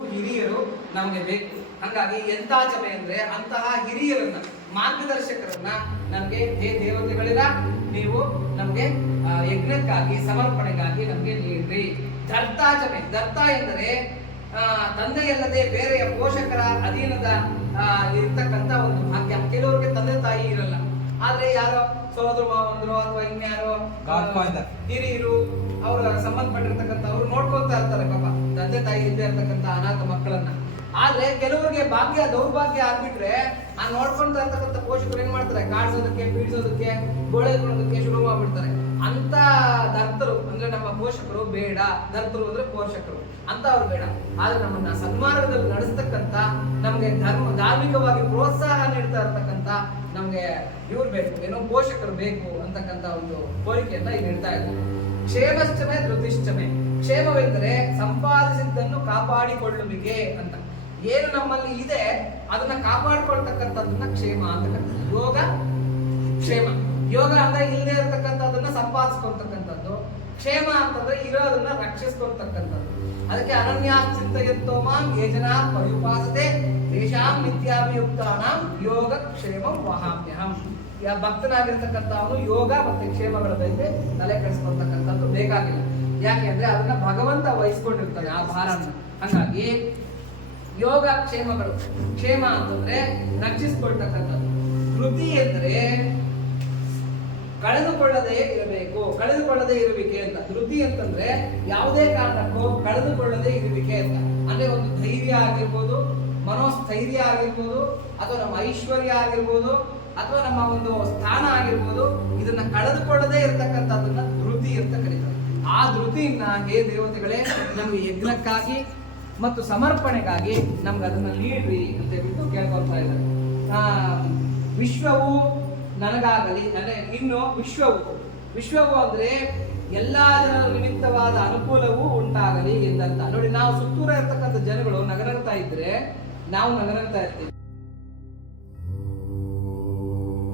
ಹಿರಿಯರು ನಮಗೆ ಬೇಕು. ಹಂಗಾಗಿ ಎಂತ ಜಮೆ ಅಂದ್ರೆ ಅಂತಹ ಹಿರಿಯರನ್ನ ಮಾರ್ಗದರ್ಶಕರನ್ನ ನಮ್ಗೆ ಹೇ ದೇವತೆಗಳಿರ ನೀವು ನಮ್ಗೆ ಯಜ್ಞಕ್ಕಾಗಿ ಸಮರ್ಪಣೆಗಾಗಿ ನಮ್ಗೆ ನೀಡ್ರಿ. ದರ್ತಾಚಮೆ ದರ್ತ ಎಂದರೆ ಆ, ತಂದೆಯಲ್ಲದೆ ಬೇರೆಯ ಪೋಷಕರ ಅಧೀನದ ಇರ್ತಕ್ಕಂತ ಇರ್ತಕ್ಕಂಥ ಒಂದು ಭಾಗ್ಯ. ಕೆಲವರಿಗೆ ತಂದೆ ತಾಯಿ ಇರಲ್ಲ. ಆದ್ರೆ ಯಾರೋ ಸೋದರ ಮಾವಂದ್ರು ಅಥವಾ ಇನ್ಯಾರೋ. ಹಿರಿಯರು ಅವರ ಸಂಬಂಧಪಟ್ಟಿರ್ತಕ್ಕಂಥ ಅವ್ರು ನೋಡ್ಕೊಂತ ಇರ್ತಾರೆ ಪಾಪ ತಂದೆ ತಾಯಿ ಇಲ್ಲದೆ ಇರ್ತಕ್ಕಂಥ ಅನಾಥ ಮಕ್ಕಳನ್ನ ಆದ್ರೆ ಕೆಲವರಿಗೆ ಭಾಗ್ಯ, ದೌರ್ಭಾಗ್ಯ ಆಗ್ಬಿಟ್ರೆ ಆ ನೋಡ್ಕೊಂತ ಇರ್ತಕ್ಕಂಥ ಪೋಷಕರು ಏನ್ ಮಾಡ್ತಾರೆ? ಕಾಡ್ಸೋದಕ್ಕೆ, ಬೀಳ್ಸೋದಕ್ಕೆ ಗೋಳೆ ಶುರು ಮಾಡ್ಬಿಡ್ತಾರೆ. ಅಂತ ದರ್ತರು ಅಂದ್ರೆ ನಮ್ಮ ಪೋಷಕರು ಬೇಡ. ದರ್ತರು ಅಂದ್ರೆ ಪೋಷಕರು. ಅಂತ ಅವ್ರು ಬೇಡ. ಆದ್ರೆ ನಮ್ಮನ್ನ ಸನ್ಮಾರ್ಗದಲ್ಲಿ ನಡೆಸ್ತಕ್ಕಂತ ನಮ್ಗೆ ಧರ್ಮ, ಧಾರ್ಮಿಕವಾಗಿ ಪ್ರೋತ್ಸಾಹ ನೀಡ್ತಾ ಇರ್ತಕ್ಕಂತ ನಮ್ಗೆ ಇವ್ರು ಬೇಕು. ಏನೋ ಪೋಷಕರು ಬೇಕು ಅಂತಕ್ಕಂತ ಒಂದು ಕೋರಿಕೆಯನ್ನ ಇಲ್ಲಿ ನೀಡ್ತಾ ಇದ್ದಾರೆ. ಕ್ಷೇಮಶ್ಚಮೆ ಧೃತಿಶ್ಚಮೆ ಕ್ಷೇಮವೆಂದರೆ ಸಂಪಾದಿಸಿದ್ದನ್ನು ಕಾಪಾಡಿಕೊಳ್ಳುವಿಕೆ ಅಂತ. ಏನು ನಮ್ಮಲ್ಲಿ ಇದೆ, ಅದನ್ನ ಕಾಪಾಡ್ಕೊಳ್ತಕ್ಕಂಥದ್ದನ್ನ ಕ್ಷೇಮ ಅಂತ ಯೋಗ, ಕ್ಷೇಮ. ಯೋಗ ಅಂದ್ರೆ ಇಲ್ಲದೆ ಇರತಕ್ಕಂಥದ್ದನ್ನ ಸಂಪಾದಿಸ್ಕೊಳ್ತಕ್ಕಂಥದ್ದು. ಕ್ಷೇಮ ಅಂತಂದ್ರೆ ಇರೋದನ್ನ ರಕ್ಷಿಸ್ಕೊಳ್ತಕ್ಕಂಥದ್ದು. ಅದಕ್ಕೆ ಅನನ್ಯ ಚಿಂತೆಯಂತೋ ಮಾಂ ಯೇ ಪರಿಪಾಸತೆ ಪರ್ಯುಪಾಸತೆ ತೇಷಾಂ ನಿತ್ಯಾಭಿಯುಕ್ತಾನಾಂ ಯೋಗ ಕ್ಷೇಮ ವಹಾಮ್ಯಹಂ. ಯಾ ಭಕ್ತನಾಗಿರ್ತಕ್ಕಂಥ ಅವನು ಯೋಗ ಮತ್ತೆ ಕ್ಷೇಮಗಳ ಬಗ್ಗೆ ತಲೆ ಕೆಡಿಸ್ಕೊಳ್ತಕ್ಕಂಥದ್ದು ಬೇಕಾಗಿಲ್ಲ. ಯಾಕೆ ಅಂದ್ರೆ ಅದನ್ನ ಭಗವಂತ ವಹಿಸ್ಕೊಂಡಿರ್ತಾನೆ ಆ ಭಾರನ ಹಂಗಾಗಿ ಯೋಗ ಕ್ಷೇಮಗಳು. ಕ್ಷೇಮ ಅಂತಂದ್ರೆ ರಕ್ಷಿಸ್ಕೊಳ್ತಕ್ಕಂಥದ್ದು. ಕೃತಿ ಎಂದ್ರೆ ಕಳೆದುಕೊಳ್ಳದೆ ಇರಬೇಕು. ಕಳೆದುಕೊಳ್ಳದೆ ಇರುವಿಕೆ ಅಂತ. ವೃದ್ಧಿ ಅಂತಂದ್ರೆ ಯಾವುದೇ ಕಾರಣಕ್ಕೂ ಕಳೆದುಕೊಳ್ಳದೆ ಇರುವಿಕೆ ಅಂತ. ಅಂದ್ರೆ ಒಂದು ಧೈರ್ಯ ಆಗಿರ್ಬೋದು, ಮನೋಸ್ಥೈರ್ಯ ಆಗಿರ್ಬೋದು, ಅಥವಾ ನಮ್ಮ ಐಶ್ವರ್ಯ ಆಗಿರ್ಬೋದು, ಅಥವಾ ನಮ್ಮ ಒಂದು ಸ್ಥಾನ ಆಗಿರ್ಬೋದು, ಇದನ್ನ ಕಳೆದುಕೊಳ್ಳದೆ ಇರತಕ್ಕಂಥದ್ದನ್ನ ಧೃತಿ ಅಂತ ಕರೀತಾರೆ. ಆ ಧೃತಿಯನ್ನ ಹೇ ದೇವತೆಗಳೇ, ನಮಗೆ ಯಜ್ಞಕ್ಕಾಗಿ ಮತ್ತು ಸಮರ್ಪಣೆಗಾಗಿ ನಮ್ಗೆ ಅದನ್ನ ನೀಡ್ರಿ ಅಂತ ಹೇಳ್ಬಿಟ್ಟು ಕೇಳ್ಕೊಳ್ತಾ ಇದ್ದಾರೆ. ಆ, ವಿಶ್ವವು ನನಗಾಗಲಿ ನನಗೆ ಇನ್ನು ವಿಶ್ವವು. ವಿಶ್ವವು ಅಂದ್ರೆ ಎಲ್ಲದರ ಜನರ ನಿಮಿತ್ತವಾದ ಅನುಕೂಲವೂ ಉಂಟಾಗಲಿ ಎಂದಂತ. ನೋಡಿ, ನಾವು ಸುತ್ತೂರ ಇರ್ತಕ್ಕಂಥ ಜನಗಳು ನಗರಗ್ತಾ ಇದ್ರೆ ನಾವು ನಗರಗ್ತಾ ಇರ್ತೀವಿ.